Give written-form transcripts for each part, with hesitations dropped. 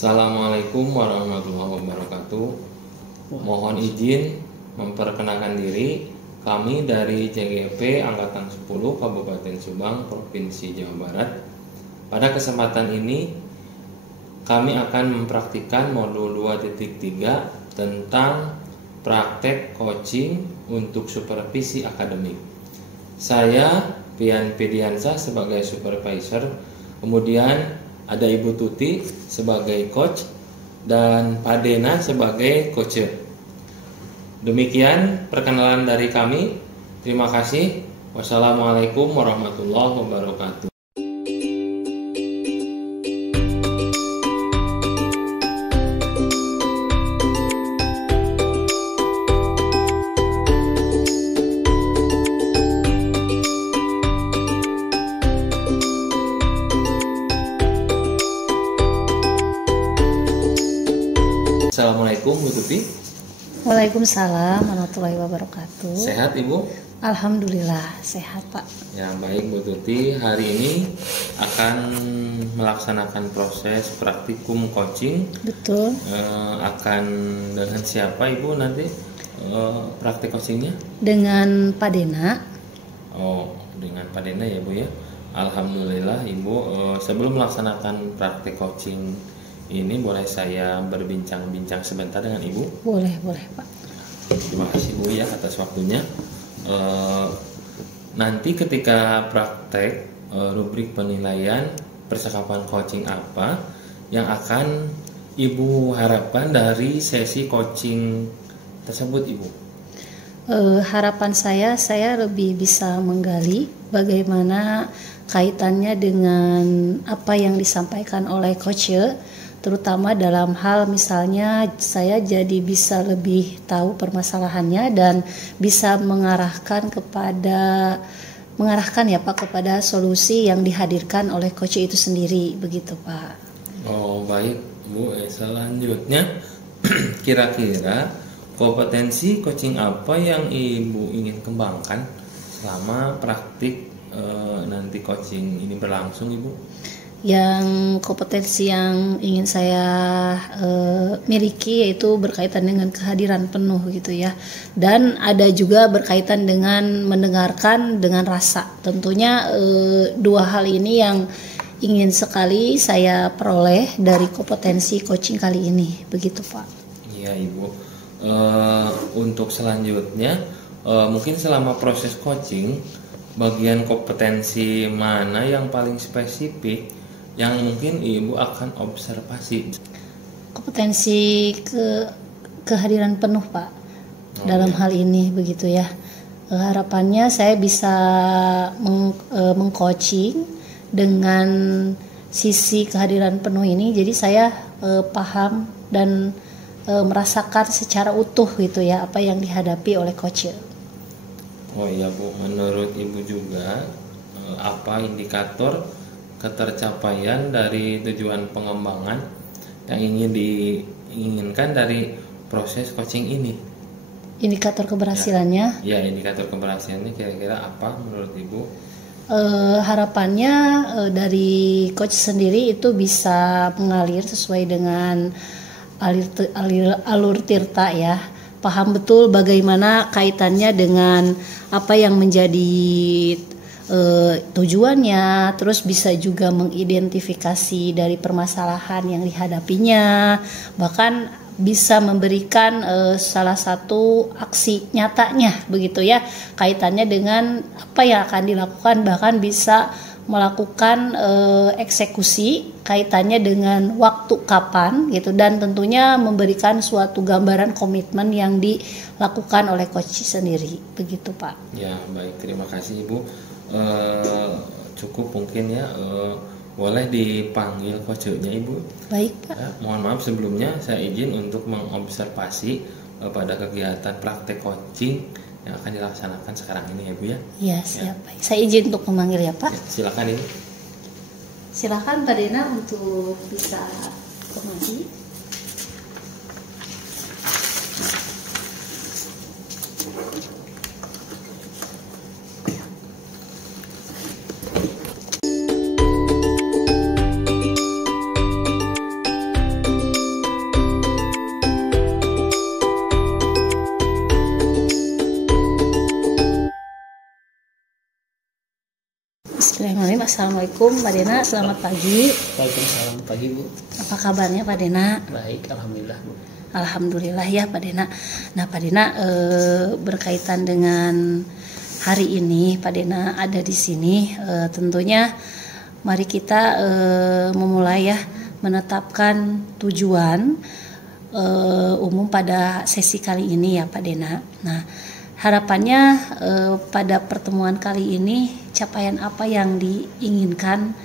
Assalamualaikum warahmatullahi wabarakatuh. Mohon izin memperkenalkan diri. Kami dari JGP Angkatan 10 Kabupaten Subang, Provinsi Jawa Barat. Pada kesempatan ini kami akan mempraktikkan modul 2.3 tentang praktek coaching untuk supervisi akademik. Saya Pian Pidiansyah sebagai supervisor, kemudian ada Ibu Tuti sebagai coach dan Pak Dena sebagai coach. Demikian perkenalan dari kami. Terima kasih. Wassalamualaikum warahmatullahi wabarakatuh. Assalamualaikum Bu Tuti. Waalaikumsalam warahmatullahi wabarakatuh. Sehat Ibu? Alhamdulillah sehat Pak. Ya baik Bu Tuti, hari ini akan melaksanakan proses praktikum coaching. Betul. Akan dengan siapa Ibu nanti praktik coachingnya? Dengan Pak Dena. Oh, dengan Pak Dena ya Bu ya. Alhamdulillah Ibu, sebelum melaksanakan praktik coaching ini boleh saya berbincang-bincang sebentar dengan Ibu? Boleh Pak. Terima kasih Bu ya atas waktunya. Nanti ketika praktek rubrik penilaian percakapan coaching apa yang akan Ibu harapkan dari sesi coaching tersebut Ibu? Harapan saya lebih bisa menggali bagaimana kaitannya dengan apa yang disampaikan oleh coach, terutama dalam hal misalnya saya jadi bisa lebih tahu permasalahannya dan bisa mengarahkan ya Pak kepada solusi yang dihadirkan oleh coach itu sendiri, begitu Pak. Oh baik Bu, selanjutnya kira-kira kompetensi coaching apa yang Ibu ingin kembangkan selama praktik nanti coaching ini berlangsung Ibu? Yang kompetensi yang ingin saya miliki yaitu berkaitan dengan kehadiran penuh gitu ya, dan ada juga berkaitan dengan mendengarkan dengan rasa. Tentunya dua hal ini yang ingin sekali saya peroleh dari kompetensi coaching kali ini, begitu Pak. Iya Ibu. Untuk selanjutnya mungkin selama proses coaching bagian kompetensi mana yang paling spesifik yang mungkin Ibu akan observasi? Kompetensi kehadiran penuh Pak dalam hal ini, begitu ya. Harapannya saya bisa mengcoaching dengan sisi kehadiran penuh ini, jadi saya paham dan merasakan secara utuh gitu ya apa yang dihadapi oleh coach. Oh iya Bu, menurut Ibu juga apa indikator ketercapaian dari tujuan pengembangan yang ingin diinginkan dari proses coaching ini? Indikator keberhasilannya? Ya, indikator keberhasilannya kira-kira apa menurut Ibu? Harapannya dari coach sendiri itu bisa mengalir sesuai dengan alur tirta ya. Paham betul bagaimana kaitannya dengan apa yang menjadi tujuannya, terus bisa juga mengidentifikasi dari permasalahan yang dihadapinya, bahkan bisa memberikan salah satu aksi nyatanya begitu ya, kaitannya dengan apa yang akan dilakukan, bahkan bisa melakukan eksekusi kaitannya dengan waktu kapan gitu, dan tentunya memberikan suatu gambaran komitmen yang dilakukan oleh coach sendiri, begitu Pak. Ya baik, terima kasih Ibu. Cukup mungkin ya, boleh dipanggil coachnya Ibu. Baik Pak. Mohon maaf sebelumnya saya izin untuk mengobservasi pada kegiatan praktek coaching yang akan dilaksanakan sekarang ini ya Bu ya. Iya, siap. Baik. Saya izin untuk memanggil ya Pak. Ya, silakan ini. Silakan Pak Dena untuk bisa kemari. Bismillahirrahmanirrahim. Assalamualaikum Pak Dena, selamat pagi. Waalaikumsalam pagi Bu. Apa kabarnya Pak Dena? Baik, alhamdulillah Bu. Alhamdulillah ya Pak Dena. Nah Pak Dena, berkaitan dengan hari ini Pak Dena ada di sini, tentunya mari kita memulai ya menetapkan tujuan umum pada sesi kali ini ya Pak Dena. Nah harapannya pada pertemuan kali ini capaian apa yang diinginkan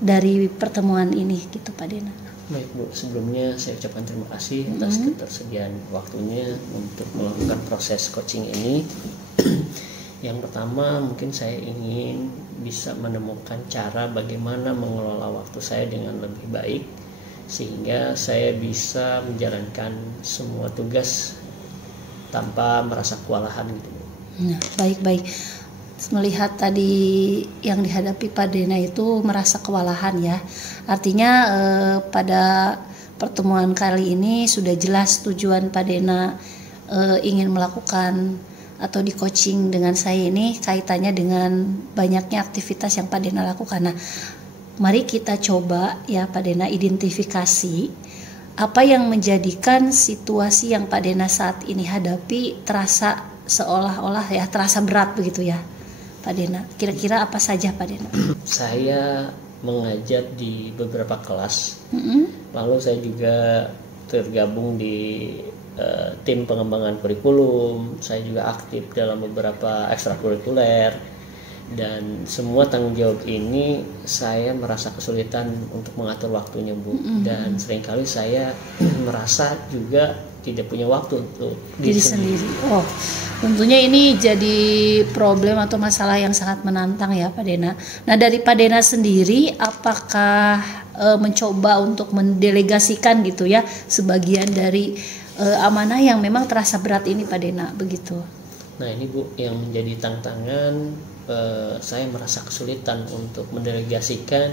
dari pertemuan ini gitu Pak Dena. Baik Bu, sebelumnya saya ucapkan terima kasih atas ketersediaan waktunya untuk melakukan proses coaching ini. Yang pertama mungkin saya ingin bisa menemukan cara bagaimana mengelola waktu saya dengan lebih baik sehingga saya bisa menjalankan semua tugas tanpa merasa kewalahan gitu. Nah, baik-baik. Melihat tadi yang dihadapi Pak Dena itu merasa kewalahan ya. Artinya pada pertemuan kali ini sudah jelas tujuan Pak Dena ingin melakukan atau di coaching dengan saya ini kaitannya dengan banyaknya aktivitas yang Pak Dena lakukan. Nah, mari kita coba ya Pak Dena identifikasi apa yang menjadikan situasi yang Pak Dena saat ini hadapi terasa seolah-olah ya terasa berat begitu ya Pak Dena. Kira-kira apa saja Pak Dena? Saya mengajar di beberapa kelas. Lalu saya juga tergabung di tim pengembangan kurikulum. Saya juga aktif dalam beberapa ekstrakurikuler. Dan semua tanggung jawab ini saya merasa kesulitan untuk mengatur waktunya Bu. Dan seringkali saya merasa juga tidak punya waktu untuk diri sendiri. Oh, tentunya ini jadi problem atau masalah yang sangat menantang ya Pak Dena. Nah dari Pak Dena sendiri apakah mencoba untuk mendelegasikan gitu ya sebagian dari amanah yang memang terasa berat ini Pak Dena begitu? Nah ini Bu yang menjadi tantangan. Saya merasa kesulitan untuk mendelegasikan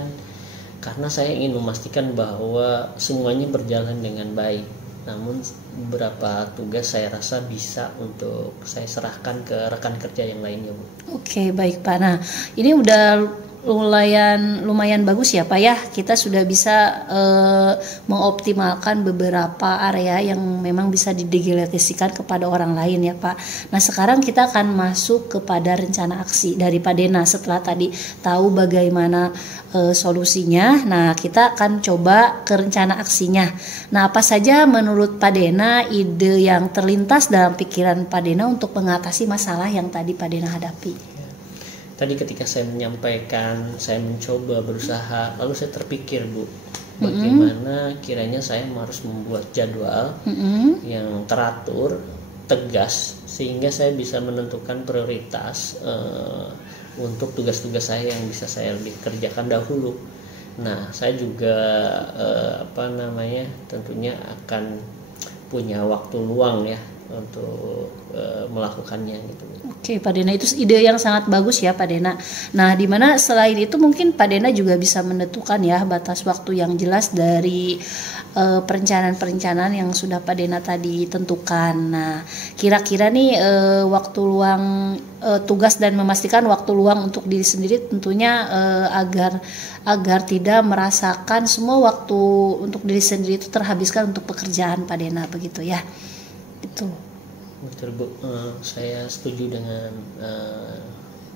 karena saya ingin memastikan bahwa semuanya berjalan dengan baik. Namun beberapa tugas saya rasa bisa untuk saya serahkan ke rekan kerja yang lainnya Bu. Oke, baik Pak. Nah ini udah lumayan bagus ya Pak ya, kita sudah bisa mengoptimalkan beberapa area yang memang bisa didelegasikan kepada orang lain ya Pak. Nah sekarang kita akan masuk kepada rencana aksi dari Pak Dena. Setelah tadi tahu bagaimana solusinya, nah kita akan coba ke rencana aksinya. Nah apa saja menurut Pak Dena ide yang terlintas dalam pikiran Pak Dena untuk mengatasi masalah yang tadi Pak Dena hadapi? Tadi ketika saya menyampaikan, saya mencoba berusaha, lalu saya terpikir Bu, bagaimana kiranya saya harus membuat jadwal yang teratur, tegas, sehingga saya bisa menentukan prioritas untuk tugas-tugas saya yang bisa saya kerjakan dahulu. Nah, saya juga tentunya akan punya waktu luang ya untuk melakukannya gitu. Oke Pak Dena, itu ide yang sangat bagus ya Pak Dena. Nah dimana selain itu mungkin Pak Dena juga bisa menentukan ya batas waktu yang jelas dari perencanaan-perencanaan yang sudah Pak Dena tadi tentukan. Nah kira-kira nih waktu luang tugas dan memastikan waktu luang untuk diri sendiri tentunya agar tidak merasakan semua waktu untuk diri sendiri itu terhabiskan untuk pekerjaan Pak Dena begitu ya. Itu. Betul Bu, saya setuju dengan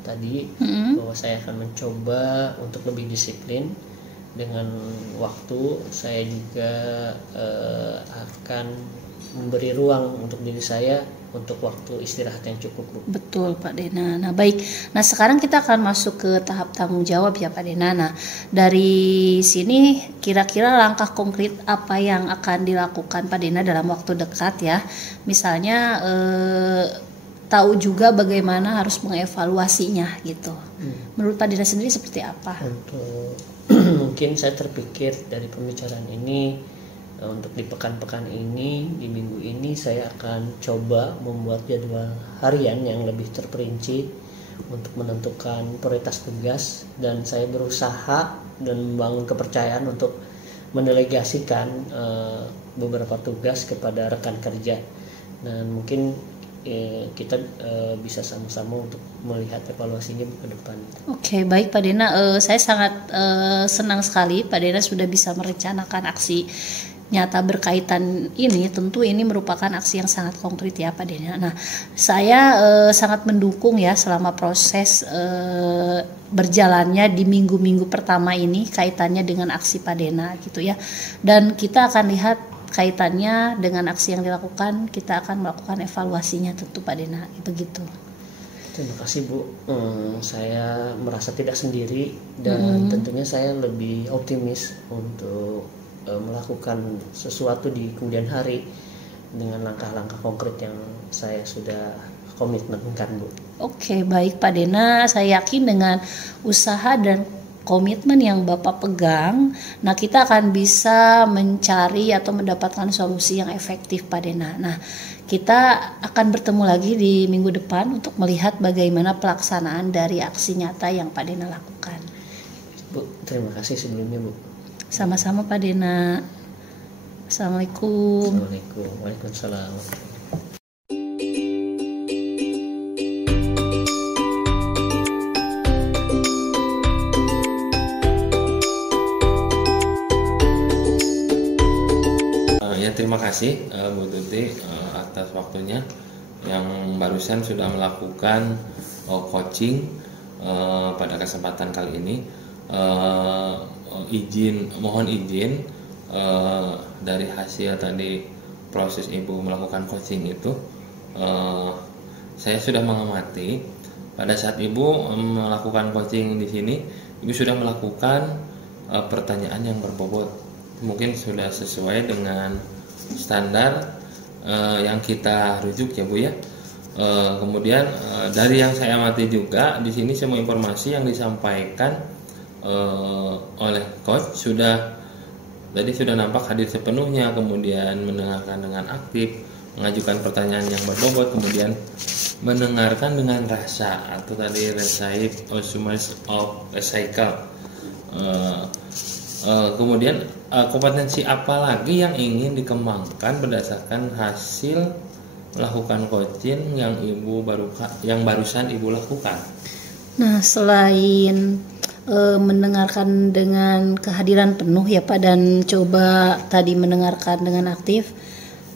tadi bahwa saya akan mencoba untuk lebih disiplin dengan waktu. Saya juga akan memberi ruang untuk diri saya untuk waktu istirahat yang cukup, Bu. Betul Pak Dena. Nah baik, nah sekarang kita akan masuk ke tahap tanggung jawab ya Pak Dena. Nah dari sini kira-kira langkah konkret apa yang akan dilakukan Pak Dena dalam waktu dekat ya. Misalnya tahu juga bagaimana harus mengevaluasinya gitu. Menurut Pak Dena sendiri seperti apa? Untuk mungkin saya terpikir dari pembicaraan ini, untuk di pekan-pekan ini, di minggu ini saya akan coba membuat jadwal harian yang lebih terperinci untuk menentukan prioritas tugas, dan saya berusaha dan membangun kepercayaan untuk mendelegasikan beberapa tugas kepada rekan kerja, dan mungkin kita bisa sama-sama untuk melihat evaluasinya ke depan. Oke, baik Pak Dena, saya sangat senang sekali Pak Dena sudah bisa merencanakan aksi nyata berkaitan ini. Tentu ini merupakan aksi yang sangat konkret ya Pak Dena. Nah, saya sangat mendukung ya selama proses berjalannya di minggu-minggu pertama ini kaitannya dengan aksi Pak Dena gitu ya. Dan kita akan lihat kaitannya dengan aksi yang dilakukan, kita akan melakukan evaluasinya tentu Pak Dena, begitu. Terima kasih Bu, saya merasa tidak sendiri dan tentunya saya lebih optimis untuk melakukan sesuatu di kemudian hari dengan langkah-langkah konkret yang saya sudah komitmenkan, Bu. Oke, baik Pak Dena, saya yakin dengan usaha dan komitmen yang Bapak pegang, nah kita akan bisa mencari atau mendapatkan solusi yang efektif Pak Dena. Nah, kita akan bertemu lagi di minggu depan untuk melihat bagaimana pelaksanaan dari aksi nyata yang Pak Dena lakukan. Bu, terima kasih sebelumnya, Bu. Sama-sama Pak Dena. Assalamualaikum. Assalamualaikum. Waalaikumsalam. Terima kasih Bu Tuti atas waktunya yang barusan sudah melakukan coaching pada kesempatan kali ini. Mohon izin dari hasil tadi proses Ibu melakukan coaching itu, saya sudah mengamati pada saat Ibu melakukan coaching di sini, Ibu sudah melakukan pertanyaan yang berbobot, mungkin sudah sesuai dengan standar yang kita rujuk ya Bu ya. Kemudian dari yang saya amati juga di sini semua informasi yang disampaikan oleh coach sudah nampak hadir sepenuhnya, kemudian mendengarkan dengan aktif, mengajukan pertanyaan yang berbobot, kemudian mendengarkan dengan rasa atau tadi receive osmosis of a cycle. Kemudian kompetensi apa lagi yang ingin dikembangkan berdasarkan hasil melakukan coaching yang barusan Ibu lakukan? Nah, selain mendengarkan dengan kehadiran penuh ya Pak, dan coba tadi mendengarkan dengan aktif,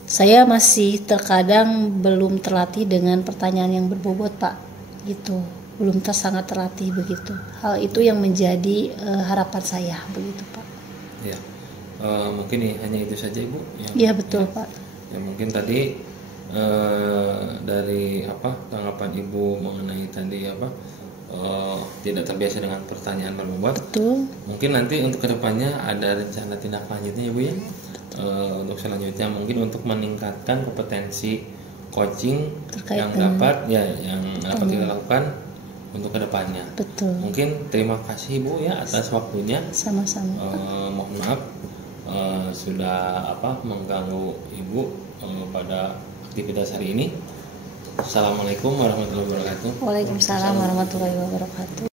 saya masih terkadang belum terlatih dengan pertanyaan yang berbobot Pak, gitu, belum sangat terlatih begitu. Hal itu yang menjadi harapan saya begitu Pak. Ya, mungkin hanya itu saja Ibu. Iya betul Pak. Ya mungkin tadi dari tanggapan Ibu mengenai tadi tidak terbiasa dengan pertanyaan berbobot. Betul. Mungkin nanti untuk kedepannya ada rencana tindak lanjutnya ya Bu ya. Untuk selanjutnya mungkin untuk meningkatkan kompetensi coaching terkait yang dapat kita lakukan untuk kedepannya. Betul. Mungkin terima kasih Bu ya atas waktunya. Sama-sama. Mohon maaf sudah mengganggu Ibu pada aktivitas hari ini. Assalamualaikum warahmatullahi wabarakatuh. Waalaikumsalam warahmatullahi wabarakatuh.